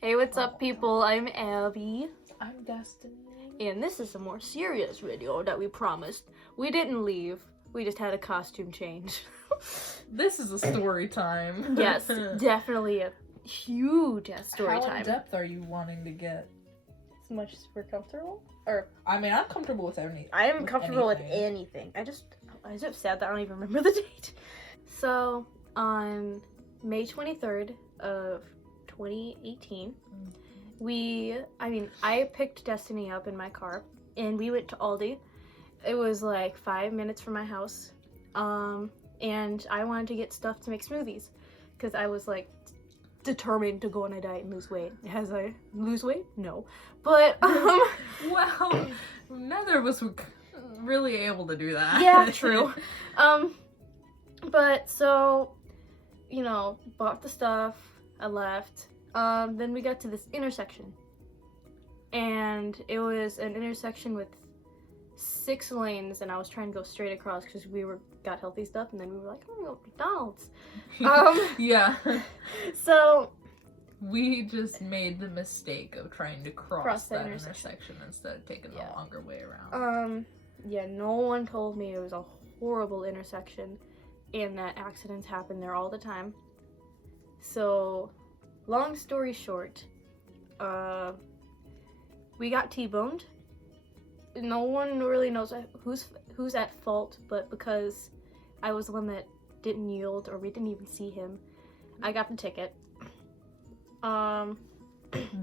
Hey, what's up, people? I'm Abby. I'm Destiny. And this is a more serious video that we promised. We didn't leave. We just had a costume change. This is a story time. Yes, definitely a huge story How time. in depth are you wanting to get? As much as we're comfortable? Or I mean, I'm comfortable with anything. I am comfortable with anything. I just sad that I don't even remember the date. So, on May 23rd of 2018, I picked Destiny up in my car, and we went to Aldi. It was like 5 minutes from my house, and I wanted to get stuff to make smoothies, because I was like determined to go on a diet and lose weight. As I lose weight? No. But, well, neither of us were really able to do that. Yeah, true. But so, bought the stuff, I left. Then we got to this intersection, and it was an intersection with 6 lanes, and I was trying to go straight across because we got healthy stuff, and then we were like, oh, we'll go to McDonald's. Yeah. So we just made the mistake of trying to cross that intersection instead of taking the longer way around. Yeah, no one told me it was a horrible intersection, and that accidents happen there all the time. So, long story short, we got T-boned. No one really knows who's at fault, but because I was the one that didn't yield, or we didn't even see him, I got the ticket.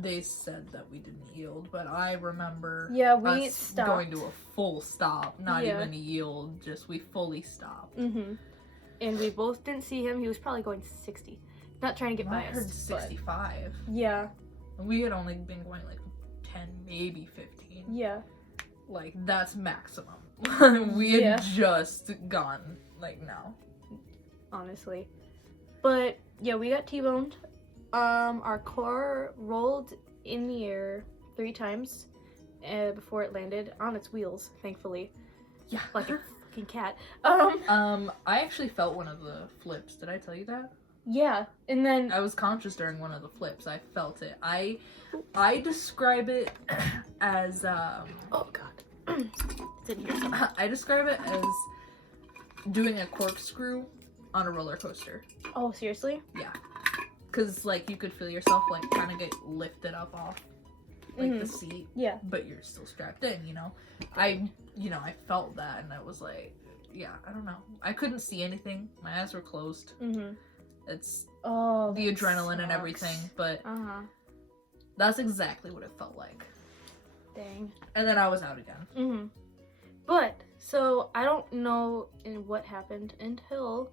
They said that we didn't yield, but I remember we us stopped. going to a full stop, not even a yield, just we fully stopped. Mm-hmm. And we both didn't see him. He was probably going 60. Not trying to get biased. I heard 65. Yeah. We had only been going like 10, maybe 15. Yeah. Like, that's maximum. We had just gone, like, no. Honestly. But, yeah, we got T-boned. Our car rolled in the air 3 times before it landed on its wheels, thankfully. Yeah. Like a fucking cat. I actually felt one of the flips. Did I tell you that? Yeah, and then... I was conscious during one of the flips. I felt it. I describe it as, Oh, God. It's in here somewhere. I describe it as doing a corkscrew on a roller coaster. Oh, seriously? Yeah. Because, like, you could feel yourself, like, kind of get lifted up off, like, the seat. Yeah. But you're still strapped in, I felt that, and I was like, yeah, I don't know. I couldn't see anything. My eyes were closed. Mm-hmm. It's the adrenaline and everything, but that's exactly what it felt like. Dang. And then I was out again. Mm-hmm. But, so, I don't know what happened until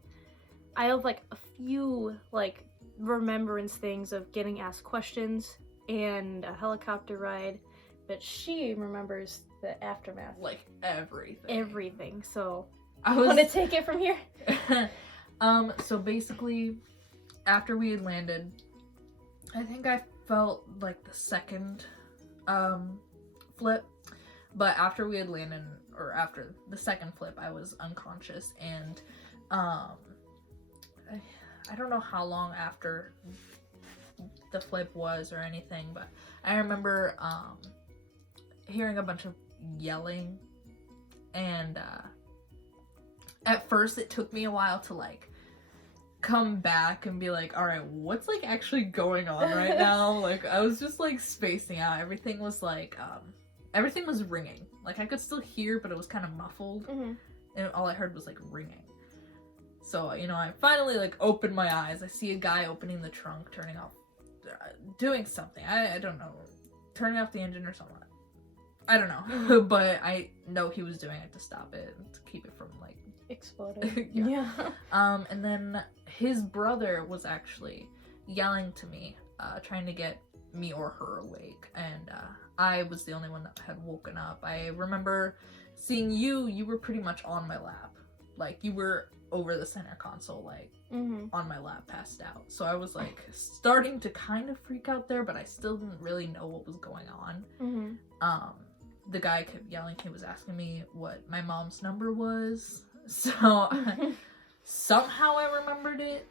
I have, like, a few, like, remembrance things of getting asked questions and a helicopter ride, but she remembers the aftermath. Like, everything. Everything. So, I want to take it from here? So basically, after we had landed, I think I felt like the second flip, but after we had landed, or after the second flip, I was unconscious, and I don't know how long after the flip was or anything, but I remember hearing a bunch of yelling, and at first it took me a while to like come back and be like, alright, what's like actually going on right now? Like, I was just like spacing out. Everything was like everything was ringing. Like, I could still hear, but it was kind of muffled, and all I heard was like ringing. So, I finally, like, opened my eyes. I see a guy opening the trunk, turning off, doing something. I don't know. Turning off the engine or something. I don't know. But I know he was doing it to stop it, to keep it from, like... exploding. Yeah. And then his brother was actually yelling to me, trying to get me or her awake. And I was the only one that had woken up. I remember seeing you were pretty much on my lap. Like, you were over the center console, like, on my lap, passed out. So I was, like, starting to kind of freak out there, but I still didn't really know what was going on. The guy kept yelling. He was asking me what my mom's number was. So, somehow I remembered it,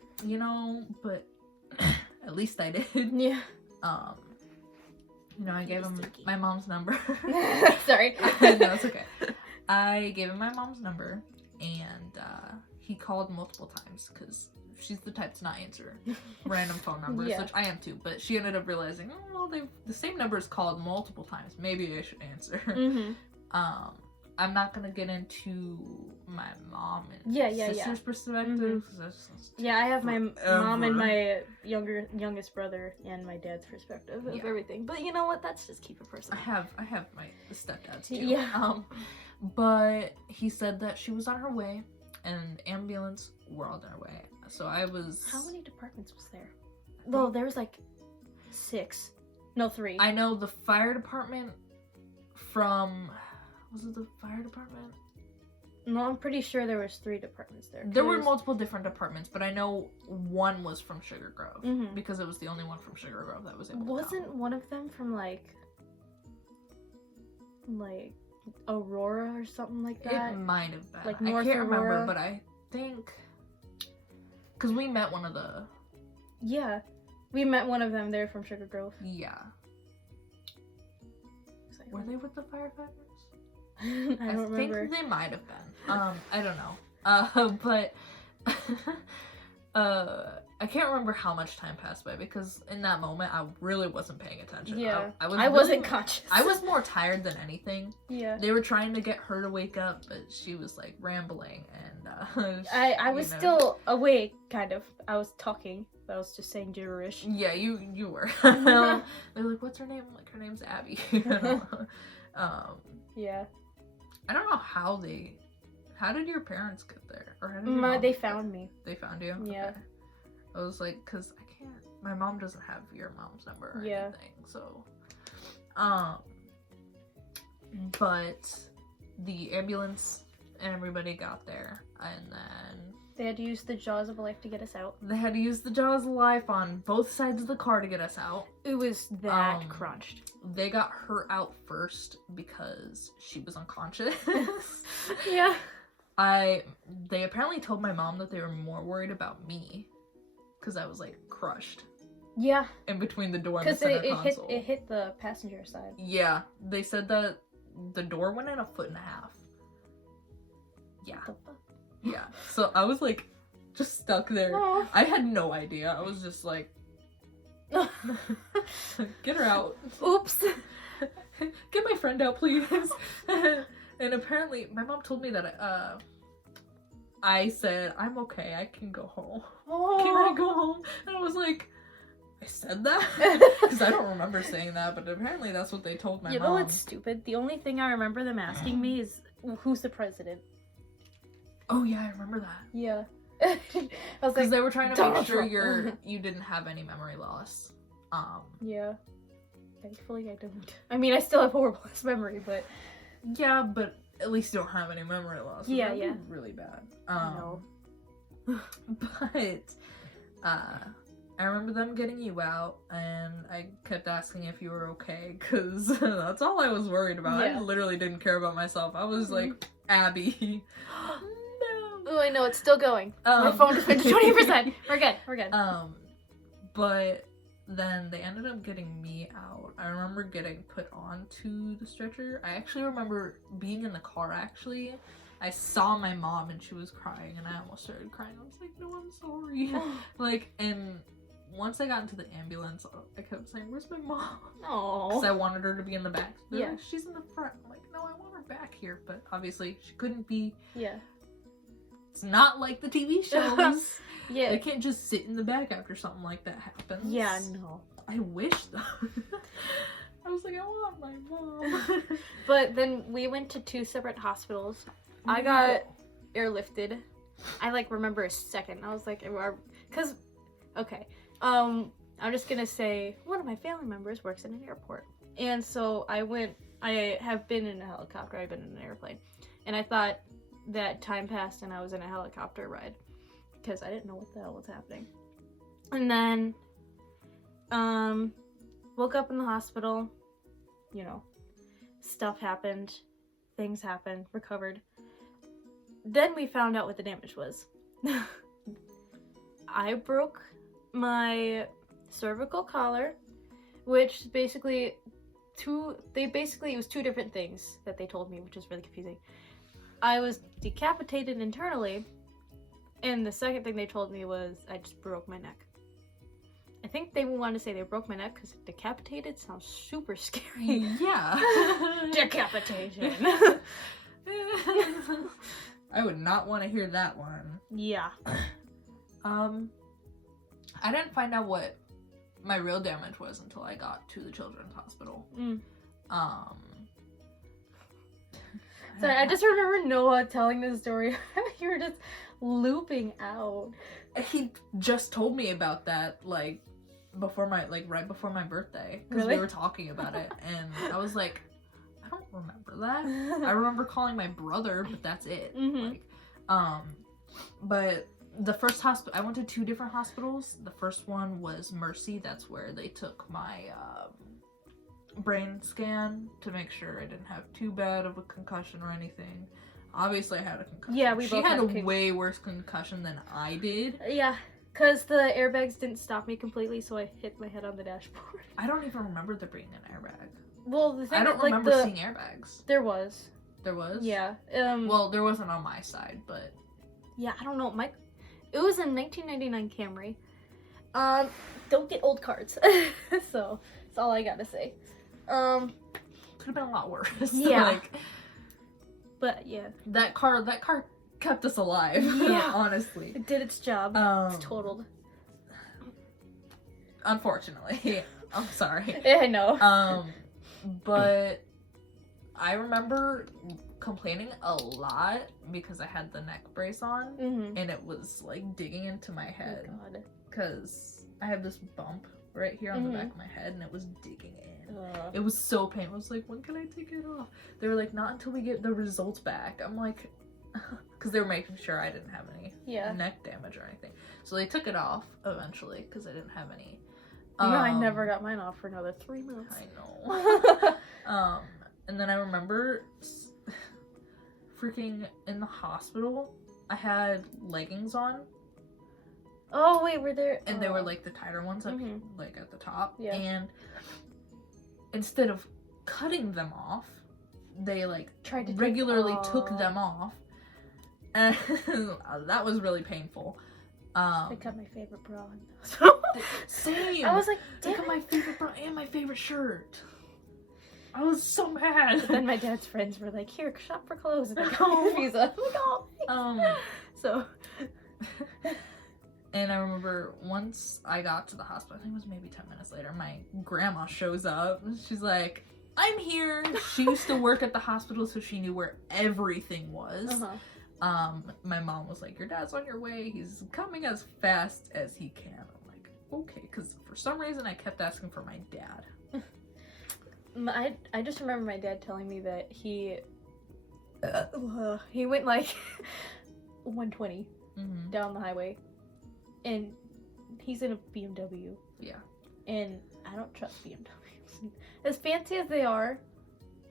but at least I did. Yeah. I gave him Stinky. my mom's number. Sorry. No, it's okay. I gave him my mom's number, and he called multiple times because she's the type to not answer random phone numbers, Yeah. which I am too. But she ended up realizing, oh, well, the same number is called multiple times. Maybe I should answer. Mm-hmm. I'm not gonna get into my mom and Yeah. sister's perspective. 'Cause that's just Yeah, I have my mom and forever. my youngest brother and my dad's perspective of Yeah. everything. But you know what? That's just keep it personal. I have my stepdads too. Yeah. But he said that she was on her way, and ambulance were on their way. So I was. How many departments was there? Well, there was like 6. No, 3. I know the fire department from. Was it the fire department? No, I'm pretty sure there was 3 departments there. There were multiple different departments, but I know one was from Sugar Grove Mhm. because it was the only one from Sugar Grove that was able to Wasn't come. one of them from like Aurora or something like that? It might have been. Like I North can't remember, Aurora? but I think because we met one of the Yeah, we met one of them there from Sugar Grove. yeah. It's like, Were they with the firefighters? I don't remember. think they might have been. I don't know. But I can't remember how much time passed by because in that moment I really wasn't paying attention. Yeah, I I wasn't conscious. I was more tired than anything. Yeah. They were trying to get her to wake up, but she was like rambling and I was you know. still awake, kind of. I was talking, but I was just saying gibberish. Yeah, you were. Uh-huh. They're like, "What's her name?" I'm like, "Her name's Abby." You know? Yeah. I don't know how did your parents get there? Or how did your mom They get there? found me. They found you? Yeah. Okay. I was like, because I can't, my mom doesn't have your mom's number or Yeah. anything, so. But the ambulance and everybody got there, and then They had to use the jaws of life to get us out. they had to use the jaws of life on both sides of the car to get us out. It was that Um, crunched. They got her out first because she was unconscious. Yeah. They apparently told my mom that they were more worried about me because I was like crushed Yeah. in between the door and the Because center it console. hit the passenger side. Yeah, they said that the door went in 1.5 feet. Yeah, What the fuck? yeah. So I was like just stuck there. Oh. I had no idea. I was just like, get her out. Oops. Get my friend out, please. And apparently, my mom told me that I said, I'm okay, I can go home. Oh. Can I go home? And I was like, I said that? Because I don't remember saying that, but apparently that's what they told my You mom. know what's stupid? The only thing I remember them asking me is, who's the president? Oh yeah, I remember that. Yeah. I was Because like, they were trying to Donald make sure Trump. you didn't have any memory loss. yeah. Thankfully I don't. I mean, I still have horrible ass memory, but Yeah, but at least you don't have any memory loss. Yeah, That'd be yeah. really bad. no. But I remember them getting you out, and I kept asking if you were okay, because that's all I was worried about. Yeah. I literally didn't care about myself. I was like, Abby. No. Oh, I know, it's still going. My phone just went to 20%. We're good. We're good. But then they ended up getting me out. I remember getting put onto the stretcher. I actually remember being in the car, actually. I saw my mom and she was crying, and I almost started crying. I was like, no, I'm sorry. Like, and once I got into the ambulance, I kept saying, where's my mom? Because I Oh. wanted her to be in the back. They're Yeah. like, she's in the front. I'm like, no, I want her back here. But obviously, she couldn't be. Yeah. It's not like the TV shows. Yeah. I can't just sit in the back after something like that happens. Yeah, no. I wish, though. I was like, I want my mom. But then we went to 2 separate hospitals. I got airlifted. I like remember a second. I was like, because, okay. I'm just gonna say one of my family members works in an airport, and so I have been in a helicopter. I've been in an airplane, and I thought that time passed and I was in a helicopter ride because I didn't know what the hell was happening. And then, woke up in the hospital. You know, stuff happened, things happened, recovered. Then we found out what the damage was. I broke my cervical collar, which basically it was two different things that they told me, which was really confusing. I was decapitated internally, and the second thing they told me was I just broke my neck. I think they wanted to say they broke my neck because decapitated sounds super scary. Yeah. Decapitation. I would not want to hear that one. Yeah. I didn't find out what my real damage was until I got to the children's hospital. Sorry, I just remember Noah telling this story. You were just looping out. He just told me about that, like, right before my birthday. Because Really? we were talking about it, and I was like, I don't remember that. I remember calling my brother, but that's it. Mhm. Like, but the first hospital, I went to 2 different hospitals. The first one was Mercy. That's where they took my brain scan to make sure I didn't have too bad of a concussion or anything. Obviously, I had a concussion. Yeah, She had a way worse concussion than I did. Yeah, because the airbags didn't stop me completely, so I hit my head on the dashboard. I don't even remember there being an airbag. Well, the thing I don't is, like, remember seeing airbags. There was. There was? Yeah. Well, there wasn't on my side, but... Yeah, I don't know. It was a 1999 Camry. Don't get old cards. So, that's all I gotta say. Could have been a lot worse. Yeah. Like, but, yeah. that car kept us alive. Yeah. Honestly. It did its job. It's totaled. Unfortunately. I'm sorry. Yeah, I know. But I remember complaining a lot because I had the neck brace on, and it was like digging into my head. Oh, God. Because I have this bump right here on the back of my head, and it was digging in. It was so painful. I was like, when can I take it off? They were like, not until we get the results back. I'm like, because they were making sure I didn't have any neck damage or anything. So they took it off eventually because I didn't have any. No, I never got mine off for another 3 months. I know. And then I remember freaking in the hospital, I had leggings on. Oh, wait, were there... And they were like the tighter ones, like at the top. Yeah. And instead of cutting them off, they like tried to regularly took them off. And that was really painful. They cut my favorite bra. So same. I was like, they cut my favorite bra and my favorite shirt. I was so mad. But then my dad's friends were like, here, shop for clothes. And I got visa. So. And I remember once I got to the hospital, I think it was maybe 10 minutes later, my grandma shows up. And she's like, I'm here. She used to work at the hospital, so she knew where everything was. My mom was like, your dad's on your way. He's coming as fast as he can. I'm like, okay, because for some reason I kept asking for my dad. I just remember my dad telling me that he went like 120 down the highway, and he's in a BMW. Yeah. And I don't trust BMWs. As fancy as they are,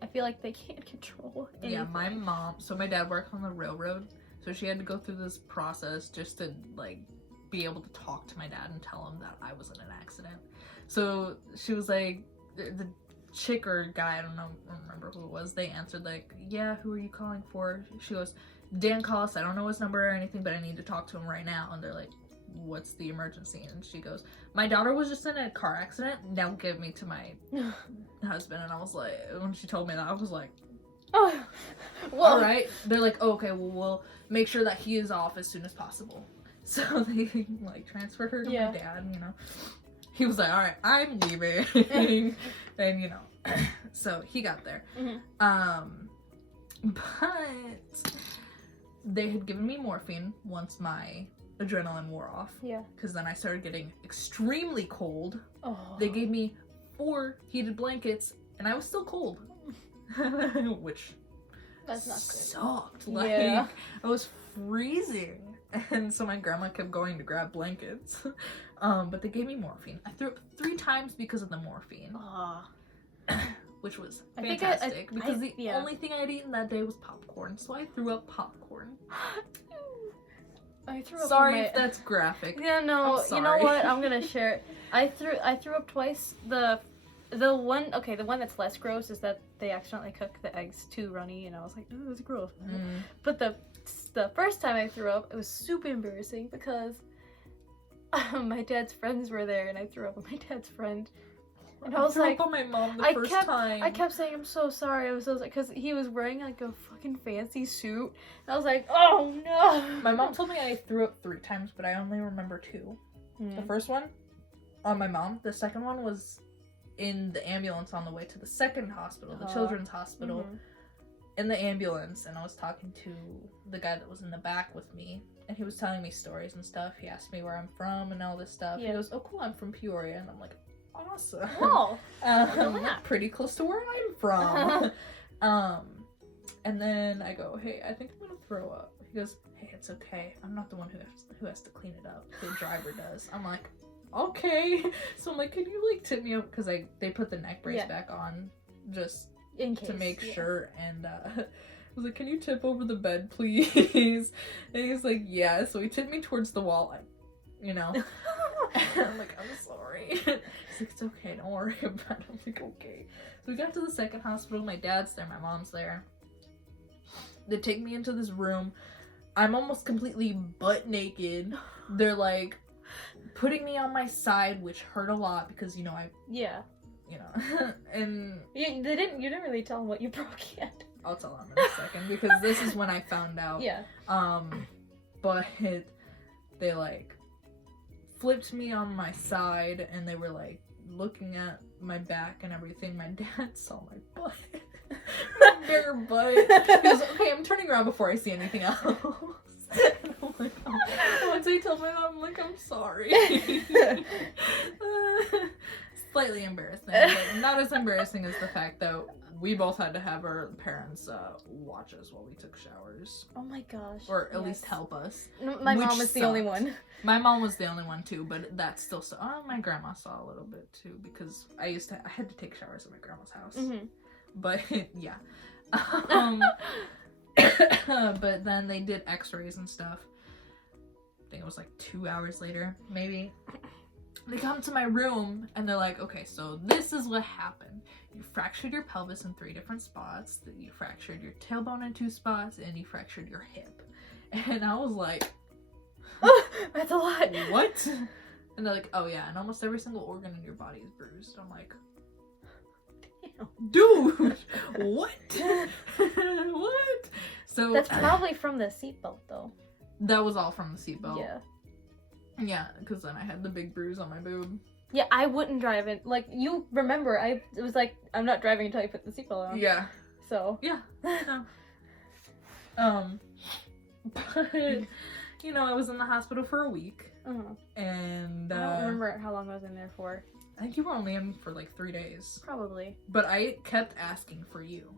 I feel like they can't control anything. Yeah, my mom, so my dad worked on the railroad, so she had to go through this process just to, like, be able to talk to my dad and tell him that I was in an accident. So she was like, the chick or guy, I don't remember who it was, they answered like, yeah, who are you calling for? She goes, Dan Collis, I don't know his number or anything, but I need to talk to him right now. And they're like, what's the emergency? And she goes, my daughter was just in a car accident, now give me to my husband. And I was like, when she told me that, I was like, oh, well, all right. They're like, oh, okay, well, we'll make sure that he is off as soon as possible. So they like transferred her to my dad, you know. He was like, all right, I'm leaving. And you know, so he got there. But they had given me morphine once my adrenaline wore off. Yeah. Because then I started getting extremely cold. Oh. They gave me 4 heated blankets, and I was still cold. Which that's not sucked. Like, I was freezing. And so my grandma kept going to grab blankets. But they gave me morphine. I threw up 3 times because of the morphine. Which was fantastic. Because the only thing I'd eaten that day was popcorn. So I threw up popcorn. I threw up. Sorry if that's graphic. Yeah, no. You know what? I'm gonna share it. I threw up twice. The The one that's less gross is that they accidentally cook the eggs too runny, and I was like, oh, that's gross. But the first time I threw up, it was super embarrassing because my dad's friends were there, and I threw up on my dad's friend. And I was threw like, up on my mom the first time. I kept saying, I'm so sorry. I was so sorry, because he was wearing like a fucking fancy suit. And I was like, oh no. My mom told me I threw up 3 times, but I only remember 2. The first one on my mom. The second one was in the ambulance on the way to the second hospital, the children's hospital. In the ambulance, and I was talking to the guy that was in the back with me, and he was telling me stories and stuff. He asked me where I'm from and all this stuff. He goes, oh cool, I'm from Peoria. And I'm like, awesome. Oh, pretty close to where I'm from. And then I go, hey, I think I'm gonna throw up. He goes, hey, it's okay, I'm not the one who has to clean it up, the driver does. I'm like, okay. So I'm like, can you like tip me up, because they put the neck brace back on just in case, to make sure. And I was like, can you tip over the bed please? And he's like, yeah. So he tipped me towards the wall, you know. And I'm like, I'm sorry. He's like, it's okay, don't worry about it. I'm like, okay. So we got to the second hospital. My dad's there, my mom's there. They take me into this room. I'm almost completely butt naked. They're like putting me on my side, which hurt a lot because, you know, and you didn't really tell him what you broke yet. I'll tell him in a second, because this is when I found out. Yeah. But they like flipped me on my side, and they were like looking at my back and everything. My dad saw my butt. My bare butt. He goes, okay, I'm turning around before I see anything else. And I'm like, oh. Once I told my mom, I'm like, I'm sorry. Slightly embarrassing, but not as embarrassing as the fact that we both had to have our parents watch us while we took showers. Oh my gosh. Or at least help us. My mom was the only one. My mom was the only one too, but that's still so. my grandma saw a little bit too, because I had to take showers at my grandma's house. But yeah. But then they did x-rays and stuff. I think it was like 2 hours later, maybe. They come to my room and they're like, okay, so this is what happened. You fractured your pelvis in 3 different spots, you fractured your tailbone in 2 spots, and you fractured your hip. And I was like, that's a lot. What? And they're like, oh yeah, and almost every single organ in your body is bruised. I'm like, dude, what? What? So that's probably from the seatbelt, though. That was all from the seatbelt. Yeah. Yeah, because then I had the big bruise on my boob. Yeah, I wouldn't drive it. Like, you remember, it was like, I'm not driving until I put the seatbelt on. Yeah. So. Yeah. No. But, you know, I was in the hospital for a week. And, I don't remember how long I was in there for. I think you were only in for like 3 days. Probably. But I kept asking for you.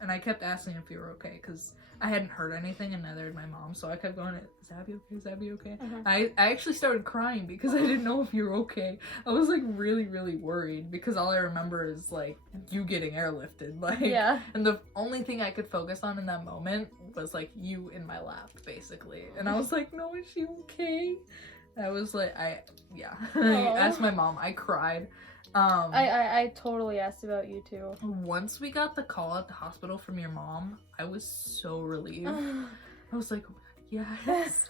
And I kept asking if you were okay, because I hadn't heard anything, and neither had my mom, so I kept going, is Abby okay? Is Abby okay? I actually started crying because I didn't know if you were okay. I was like really, really worried, because all I remember is like you getting airlifted. Like, yeah. And the only thing I could focus on in that moment was like you in my lap, basically. And I was like, no, is she okay? I was like, I asked my mom. I cried. I totally asked about you too. Once we got the call at the hospital from your mom, I was so relieved. I was like, yes.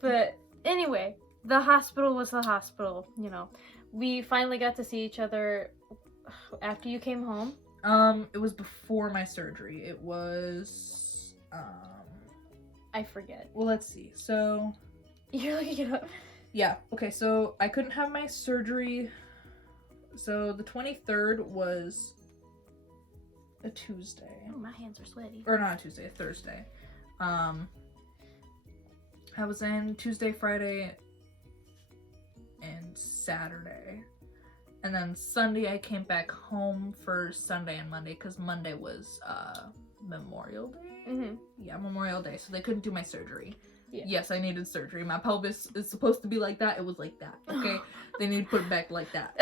But anyway, the hospital was the hospital, you know. We finally got to see each other after you came home. It was before my surgery. It was, I forget. Well, let's see. So... You're looking it up. Yeah, okay, so I couldn't have my surgery... So the 23rd was a Tuesday. Oh, my hands are sweaty. Or not a Tuesday, a Thursday. I was in Tuesday, Friday, and Saturday. And then Sunday I came back home for Sunday and Monday, because Monday was Memorial Day? Yeah, Memorial Day, so they couldn't do my surgery. Yeah. Yes, I needed surgery. My pelvis is supposed to be like that. It was like that. Okay, they need to put it back like that.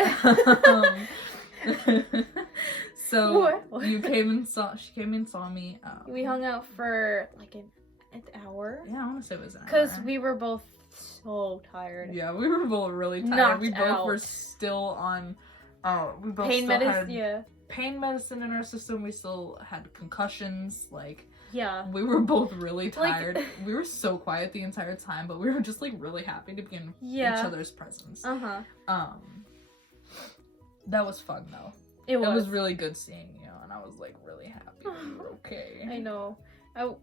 So you came and saw. She came and saw me. We hung out for like an hour. Yeah, I want to say it was an hour. Because we were both so tired. Yeah, we were both really tired. Knocked we both out. were still on we both pain still medicine. had Yeah. pain medicine in our system. We still had concussions. Like, Yeah. we were both really Like- tired. We were so quiet the entire time, but we were just like really happy to be in each other's presence. That was fun though. It was really good seeing you, and I was like really happy that you were okay. I know.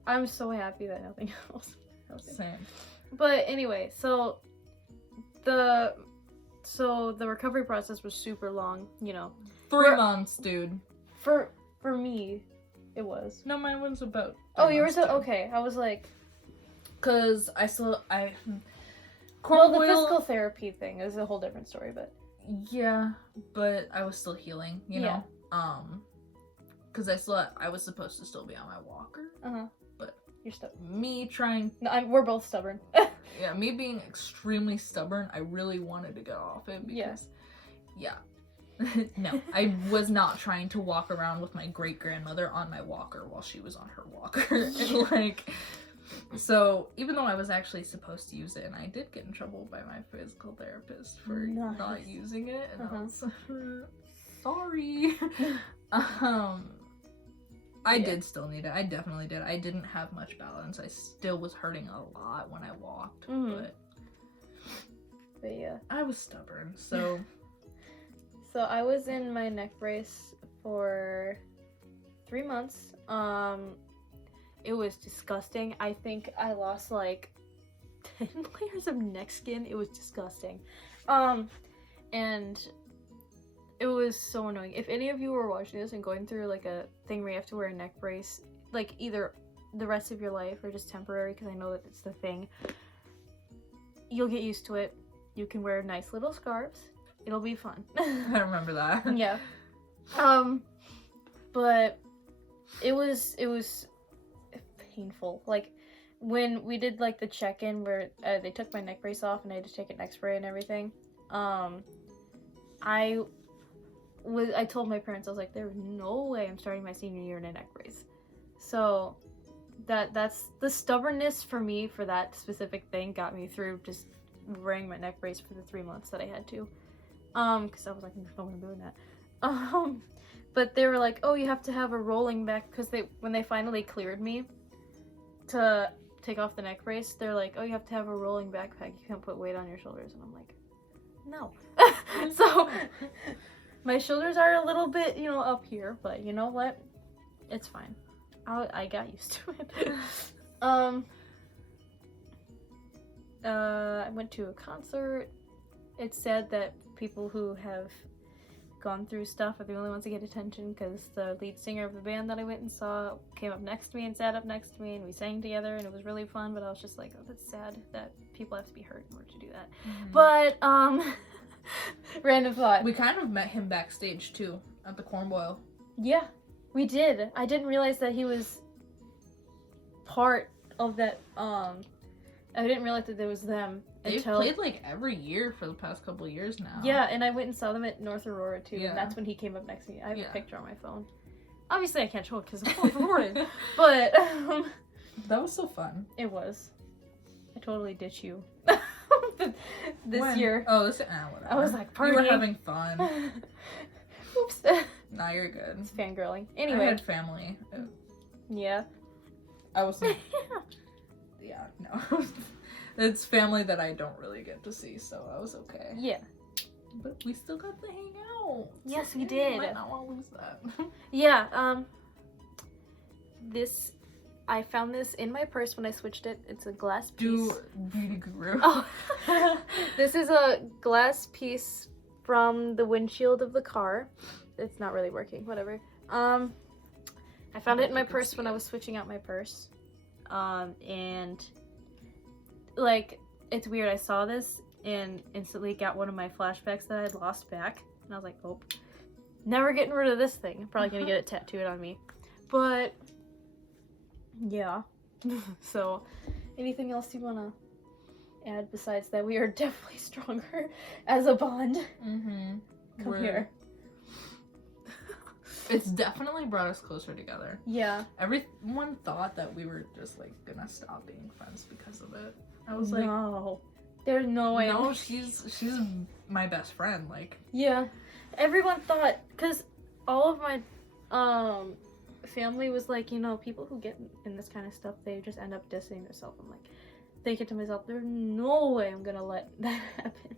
I'm so happy that nothing else happened. Same. But anyway, so the recovery process was super long, 3 months, dude. For me, it was. No, mine was about. Oh, you were 3 so months, too. okay. I was like, Cause I well, the Cornwall- physical therapy thing is a whole different story, but Yeah, but I was still healing, you know. Cause I was supposed to still be on my walker. But you're stubborn. Me trying. No, we're both stubborn. Yeah, me being extremely stubborn, I really wanted to get off it because. Yeah. No, I was not trying to walk around with my great grandmother on my walker while she was on her walker. And like, so even though I was actually supposed to use it, and I did get in trouble by my physical therapist for not using it, and I was sorry. I did still need it. I definitely did. I didn't have much balance. I still was hurting a lot when I walked, but yeah, I was stubborn, so. So I was in my neck brace for 3 months. It was disgusting. I think I lost like 10 layers of neck skin. It was disgusting. And it was so annoying. If any of you were watching this and going through like a thing where you have to wear a neck brace, like either the rest of your life or just temporary, because I know that it's the thing, you'll get used to it. You can wear nice little scarves. It'll be fun. I remember that. Yeah. But it was painful. Like when we did like the check-in where they took my neck brace off and I had to take an X-ray and everything. I told my parents, I was like, there's no way I'm starting my senior year in a neck brace. So that's the stubbornness for me for that specific thing got me through just wearing my neck brace for the 3 months that I had to. Because I was like, no, I'm doing that. But they were like, oh, you have to have a rolling back, because when they finally cleared me to take off the neck brace, they're like, oh, you have to have a rolling backpack. You can't put weight on your shoulders. And I'm like, no. So my shoulders are a little bit, up here, but you know what? It's fine. I got used to it. I went to a concert. It's sad that people who have gone through stuff are the only ones that get attention, because the lead singer of the band that I went and saw came up next to me and sat up next to me, and we sang together, and it was really fun. But I was just like, oh, that's sad that people have to be hurt in order to do that. But random thought, we kind of met him backstage too at the corn boil. Yeah, we did. I didn't realize that he was part of that. I didn't realize that there was them. They've played like every year for the past couple of years now. Yeah, and I went and saw them at North Aurora too, Yeah. and that's when he came up next to me. I have Yeah. a picture on my phone. Obviously I can't show it because I'm recorded, but that was so fun. it was. I totally ditched you. this When? year. Oh, whatever. I was like, We were partying. having fun. Oops. Nah, you're good. It's fangirling. I Anyway. had family. Yeah. I was. Yeah, no. It's family that I don't really get to see, so I was okay. Yeah. But we still got to hang out. Yes, we You did. might not want to lose that. Yeah, I found this in my purse when I switched it. It's a glass piece. Do Beauty Guru. Oh. This is a glass piece from the windshield of the car. It's not really working, whatever. I found it in my purse when I was switching out my purse. And like, it's weird. I saw this and instantly got one of my flashbacks that I had lost back. And I was like, oh, never getting rid of this thing. I'm probably gonna get it tattooed on me. But yeah. So anything else you wanna add besides that? We are definitely stronger as a bond. Come here. It's definitely brought us closer together. Yeah. Everyone thought that we were just like gonna stop being friends because of it. I was like, no, there's no way. no, she's my best friend. Like, Yeah. everyone thought, because all of my family was like, you know, people who get in this kind of stuff, they just end up dissing themselves. I'm like thinking to myself, there's no way I'm gonna let that happen.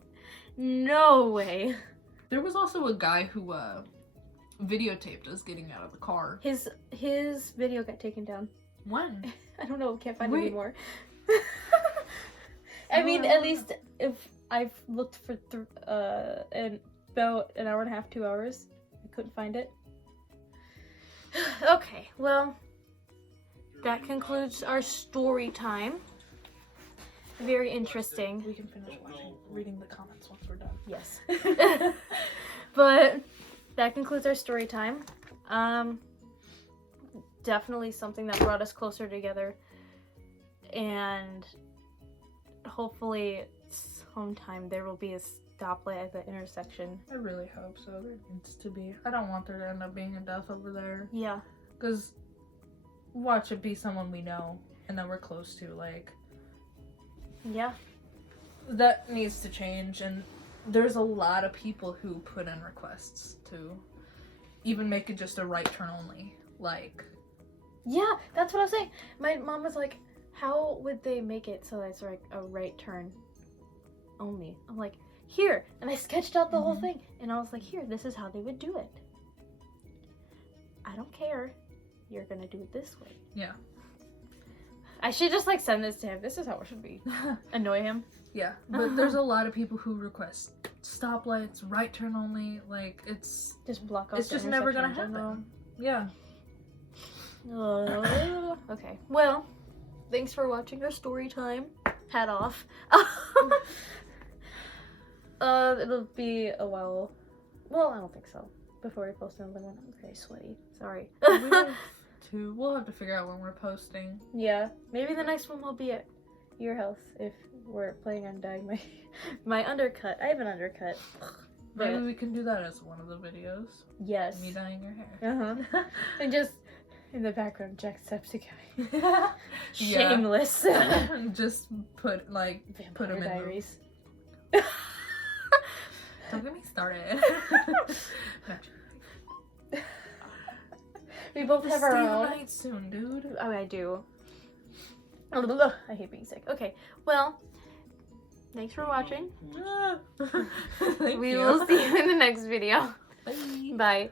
No way. There was also a guy who videotaped us getting out of the car. His video got taken down. When? I don't know, can't find it Wait. anymore. I mean, at least if I've looked for about an hour and a half, 2 hours, I couldn't find it. Okay, well, that concludes our story time. Very interesting. We can finish reading the comments once we're done. Yes. But that concludes our story time. Definitely something that brought us closer together. And hopefully sometime there will be a stoplight at the intersection. I really hope so. There needs to be. I don't want there to end up being a death over there. Yeah. Because watch it be someone we know and that we're close to. Like, Yeah. that needs to change. And there's a lot of people who put in requests to even make it just a right turn only. Like, Yeah, that's what I was saying. My mom was like, how would they make it so that it's like a right turn only? I'm like, here. And I sketched out the whole thing. And I was like, here, this is how they would do it. I don't care. You're gonna do it this way. yeah. I should just like send this to him. This is how it should be. Annoy him. Yeah. But there's a lot of people who request stoplights, right turn only. Like, it's Just block off. it's the just never gonna intersection in general. happen. Yeah. Okay. Well, thanks for watching our story time. Hat off. It'll be a while. Well, I don't think so. Before we post another one, I'm very sweaty. Sorry. We'll have to figure out when we're posting. Yeah, maybe the next one will be at your house if we're planning on dyeing my undercut. I have an undercut. Maybe we can do that as one of the videos. Yes. Me dyeing your hair. And just in the background, Jacksepticeye. Yeah. Shameless. Just put Vampire him in Diaries. Don't get me started. We both have our own. Night soon, dude. Oh, I do. I hate being sick. Okay, well, thanks for watching. Thank We you. will see you in the next video. Bye. Bye.